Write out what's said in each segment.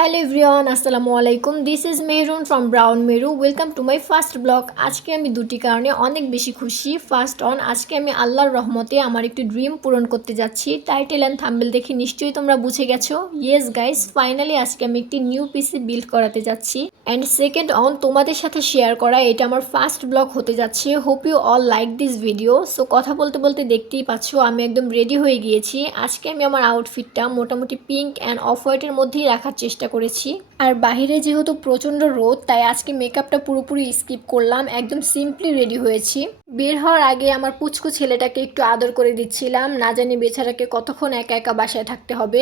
Hello everyone, আসসালামু আলাইকুম। This is Mehrun from brown মেরু। Welcome to my first blog. আজকে আমি দুটি কারণে অনেক বেশি খুশি। ফার্স্ট অন, আজকে আমি আল্লাহর রহমতে আমার একটি ড্রিম পূরণ করতে যাচ্ছি। টাইটেল অ্যান্ড থাম্বনেল দেখে নিশ্চয়ই তোমরা বুঝে গেছো। ইয়েস গাইস, ফাইনালি আজকে আমি একটি নিউ পিসি বিল্ড করাতে যাচ্ছি। অ্যান্ড সেকেন্ড অন, তোমাদের সাথে শেয়ার করা এটা আমার ফার্স্ট ব্লগ হতে যাচ্ছে। Hope you all like this video. So কথা বলতে বলতে দেখতেই পাচ্ছ আমি একদম রেডি হয়ে গিয়েছি। আজকে আমি আমার আউটফিটটা মোটামুটি পিঙ্ক অ্যান্ড অফ হোয়াইটের মধ্যেই রাখার চেষ্টা করেছি। আর বাহিরে যেহেতু প্রচণ্ড রোদ, তাই আজকে মেকআপটা পুরোপুরি স্কিপ করলাম, একদম সিম্পলি রেডি হয়েছি। বের হওয়ার আগে আমার পুচকু ছেলেটাকে একটু আদর করে দিচ্ছিলাম, না জানি বেচারাকে কতক্ষণ একা একা বাসায় থাকতে হবে।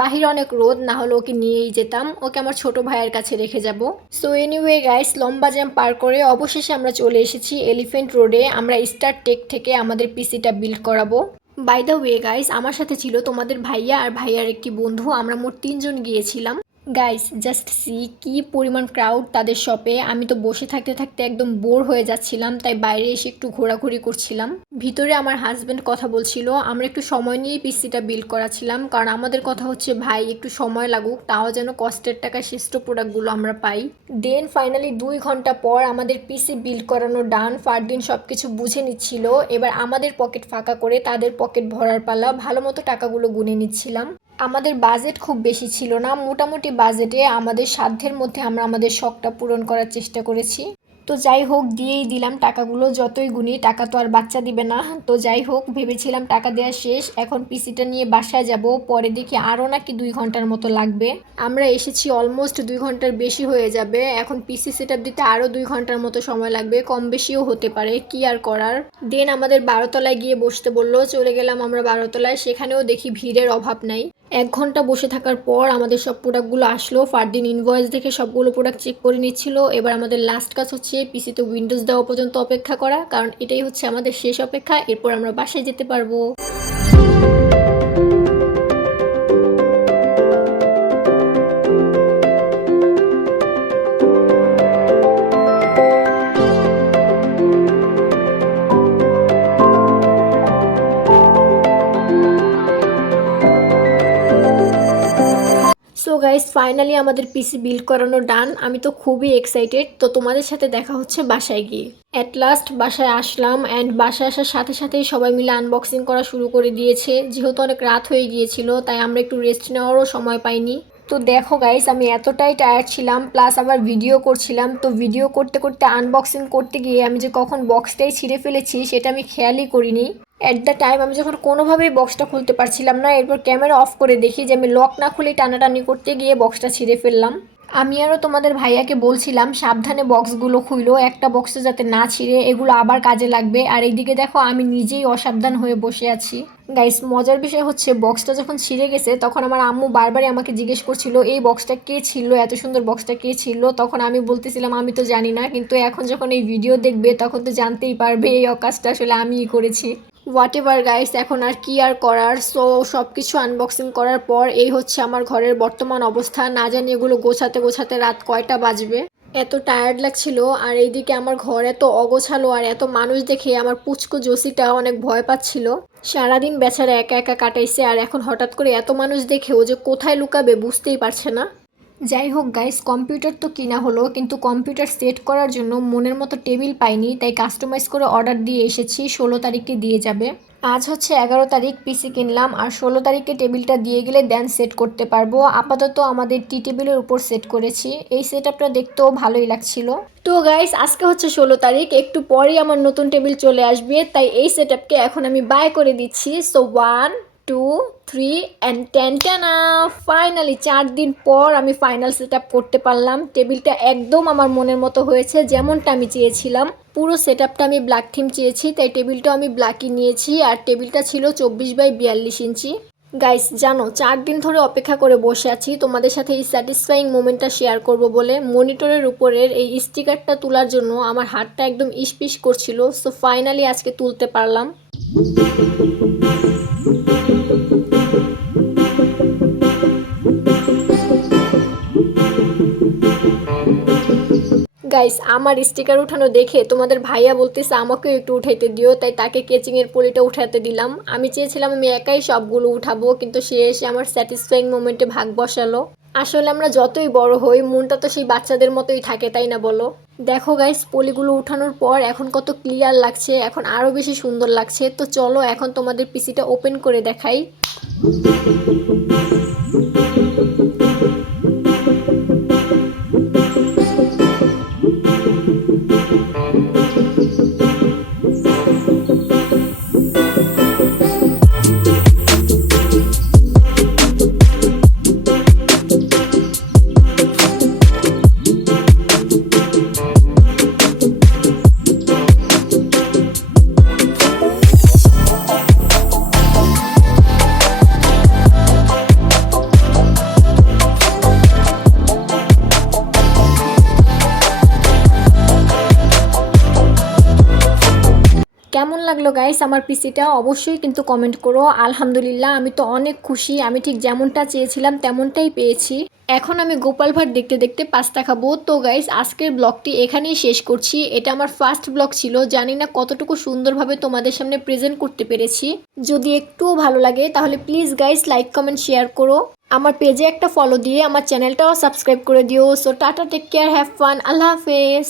বাহিরে অনেক রোদ, না হলে ওকে নিয়েই যেতাম, ওকে আমার ছোট ভাইয়ের কাছে রেখে যাব। সো এনিওয়ে গাইস, লম্বা জ্যাম পার করে অবশেষে আমরা চলে এসেছি এলিফ্যান্ট রোডে। আমরা স্টার টেক থেকে আমাদের পিসিটা বিল্ড করাবো। বাই দ্য ওয়ে গাইস, আমার সাথে ছিল তোমাদের ভাইয়া আর ভাইয়ার একটি বন্ধু। আমরা মোট 3জন গিয়েছিলাম। গাইস জাস্ট সি কি পরিমাণ ক্রাউড তাদের শপে। আমি তো বসে থাকতে থাকতে একদম বোর হয়ে যাচ্ছিলাম, তাই বাইরে এসে একটু ঘোরাঘুরি করছিলাম। ভিতরে আমার হাজব্যান্ড কথা বলছিল, আমরা একটু সময় নিয়েই পিসিটা বিল্ড করাছিলাম, কারণ আমাদের কথা হচ্ছে ভাই একটু সময় লাগুক, তাও যেন কষ্টের টাকা শ্রেষ্ঠ প্রোডাক্টগুলো আমরা পাই। দেন ফাইনালি 2 ঘন্টা পর আমাদের পিসি বিল্ড করানো ডান। ফারদিন সব কিছু বুঝে নিচ্ছিল। এবার আমাদের পকেট ফাঁকা করে তাদের পকেট ভরার পালা। ভালো মতো টাকাগুলো গুনে নিচ্ছিলাম। আমাদের বাজেট খুব বেশি ছিল না, মোটামুটি বাজেটে আমাদের সাধ্যের মধ্যে আমরা আমাদের শখটা পূরণ করার চেষ্টা করেছি। তো যাই হোক, দিয়েই দিলাম টাকাগুলো, যতই গুনি টাকা তো আর বাচ্চা দিবে না। তো যাই হোক, ভেবেছিলাম টাকা দেওয়া শেষ, এখন পিসিটা নিয়ে বাসায় যাব। পরে দেখি আরও নাকি 2 ঘন্টার মতো লাগবে। আমরা এসেছি অলমোস্ট 2 ঘন্টার বেশি হয়ে যাবে। এখন পিসি সেট আপ দিতে আরও 2 ঘন্টার মতো সময় লাগবে, কম বেশিও হতে পারে, কি আর করার। দেন আমাদের 12তলায় গিয়ে বসতে বললো, চলে গেলাম আমরা 12তলায়। সেখানেও দেখি ভিড়ের অভাব নাই। 1 ঘন্টা বসে থাকার পর আমাদের সব প্রোডাক্টগুলো আসলো। ফারদিন ইনভয়েস দেখে সবগুলো প্রোডাক্ট চেক করে নিচ্ছিল। এবার আমাদের লাস্ট কাজ হচ্ছে পিসিতে উইন্ডোজ দেওয়া পর্যন্ত অপেক্ষা করা, কারণ এটাই হচ্ছে আমাদের শেষ অপেক্ষা। এরপর আমরা বাসায় যেতে পারবো। সো গাইস, ফাইনালি আমাদের পিসি বিল্ড করানো ডান। আমি তো খুবই এক্সাইটেড। তো তোমাদের সাথে দেখা হচ্ছে বাসায় গিয়ে। অ্যাট লাস্ট বাসায় আসলাম, অ্যান্ড বাসায় আসার সাথে সাথেই সবাই মিলে আনবক্সিং করা শুরু করে দিয়েছে। যেহেতু অনেক রাত হয়ে গিয়েছিল, তাই আমরা একটু রেস্ট নেওয়ারও সময় পাইনি। তো দেখো গাইস, আমি এতটাই টায়ার্ড ছিলাম, প্লাস আবার ভিডিও করছিলাম। তো ভিডিও করতে করতে আনবক্সিং করতে গিয়ে আমি যে কখন বক্সটাই ছিঁড়ে ফেলেছি সেটা আমি খেয়ালই করিনি। অ্যাট দ্য টাইম আমি যখন কোনোভাবেই বক্সটা খুলতে পারছিলাম না, এরপর ক্যামেরা অফ করে দেখি যে আমি লক না খুলে টানাটানি করতে গিয়ে বক্সটা ছিঁড়ে ফেললাম। আমি আরও তোমাদের ভাইয়াকে বলছিলাম সাবধানে বক্সগুলো খুইলো, একটা বক্সে যাতে না ছিঁড়ে, এগুলো আবার কাজে লাগবে। আর এইদিকে দেখো আমি নিজেই অসাবধান হয়ে বসে আছি। গাইস, মজার বিষয় হচ্ছে বক্সটা যখন ছিঁড়ে গেছে তখন আমার আম্মু বারবারই আমাকে জিজ্ঞেস করছিল এই বক্সটা কে ছিল, এত সুন্দর বক্সটা কে ছিল। তখন আমি বলতেছিলাম আমি তো জানি না, কিন্তু এখন যখন এই ভিডিও দেখবে তখন তো জানতেই পারবে এই অকাজটা আসলে আমিই করেছি। হোয়াট এভার গাইস, এখন আর কি আর করার। সো সব কিছু আনবক্সিং করার পর এই হচ্ছে আমার ঘরের বর্তমান অবস্থা। না জানি এগুলো গোছাতে গোছাতে রাত কয়টা বাজবে। এত টায়ার্ড লাগছিল। আর এইদিকে আমার ঘর এত অগোছালো আর এত মানুষ দেখে আমার পুচকু জসিটা অনেক ভয় পাচ্ছিল। সারাদিন বেচারা একা একা কাটাইছে, আর এখন হঠাৎ করে এত মানুষ দেখে ও যে কোথায় লুকাবে বুঝতেই পারছে না। যাই হোক গাইস, কম্পিউটার তো কিনা হলো, কিন্তু কম্পিউটার সেট করার জন্য মনের মতো টেবিল পাইনি, তাই কাস্টমাইজ করে অর্ডার দিয়ে এসেছি। 16 তারিখে দিয়ে যাবে। আজ হচ্ছে 11 তারিখ, পিসি কিনলাম, আর 16 তারিখে টেবিলটা দিয়ে গেলে দেন সেট করতে পারবো। আপাতত আমাদের টি টেবিলের উপর সেট করেছি। এই সেট আপটা দেখতেও ভালোই লাগছিল। তো গাইস, আজকে হচ্ছে 16 তারিখ, একটু পরেই আমার নতুন টেবিল চলে আসবে, তাই এই সেট আপকে এখন আমি বাই করে দিচ্ছি। সো 1 2 3 অ্যান্ড 10 ফাইনালি 4 দিন পর আমি ফাইনাল সেট আপ করতে পারলাম। টেবিলটা একদম আমার মনের মতো হয়েছে, যেমনটা আমি চেয়েছিলাম। পুরো সেট আপটা আমি ব্ল্যাক থিম চেয়েছি, তাই টেবিলটাও আমি ব্ল্যাকই নিয়েছি। আর টেবিলটা ছিল 24x42 ইঞ্চি। গাইস জানো, 4 দিন ধরে অপেক্ষা করে বসে আছি তোমাদের সাথে এই স্যাটিসফাইং মোমেন্টটা শেয়ার করব বলে। মনিটরের উপরের এই স্টিকারটা তোলার জন্য আমার হাতটা একদম ইসপিস করছিল। সো ফাইনালি আজকে তুলতে পারলাম। গাইস, আমার স্টিকার উঠানো দেখে তোমাদের ভাইয়া বলতেছে আমাকেও একটু উঠাইতে দিও, তাই তাকে কেচিংয়ের পলিটা উঠাতে দিলাম। আমি চেয়েছিলাম আমি একাই সবগুলো উঠাবো, কিন্তু সে এসে আমার স্যাটিসফাইং মোমেন্টে ভাগ বসালো। আসলে আমরা যতই বড় হই মনটা তো সেই বাচ্চাদের মতোই থাকে, তাই না বলো? দেখো গাইস, পলিগুলো উঠানোর পর এখন কত ক্লিয়ার লাগছে, এখন আরো বেশি সুন্দর লাগছে। তো চলো এখন তোমাদের পিসিটা ওপেন করে দেখাই। কেমন লাগলো গাইস আমার পিসিটা? অবশ্যই কিন্তু কমেন্ট করো। আলহামদুলিল্লাহ, আমি তো অনেক খুশি, আমি ঠিক যেমনটা চেয়েছিলাম তেমনটাই পেয়েছি। এখন আমি গোপাল ভাঁড় দেখতে দেখতে পাস্তা খাবো। তো গাইস, আজকের ব্লগটি এখানেই শেষ করছি। এটা আমার ফার্স্ট ব্লগ ছিল, জানি না কতটুকু সুন্দরভাবে তোমাদের সামনে প্রেজেন্ট করতে পেরেছি। যদি একটুও ভালো লাগে তাহলে please guys like comment share করো। আমার পেজে একটা ফলো দিয়ে আমার চ্যানেলটাও সাবস্ক্রাইব করে দিও। So tata, take care, have fun, আল্লাহ হাফেজ।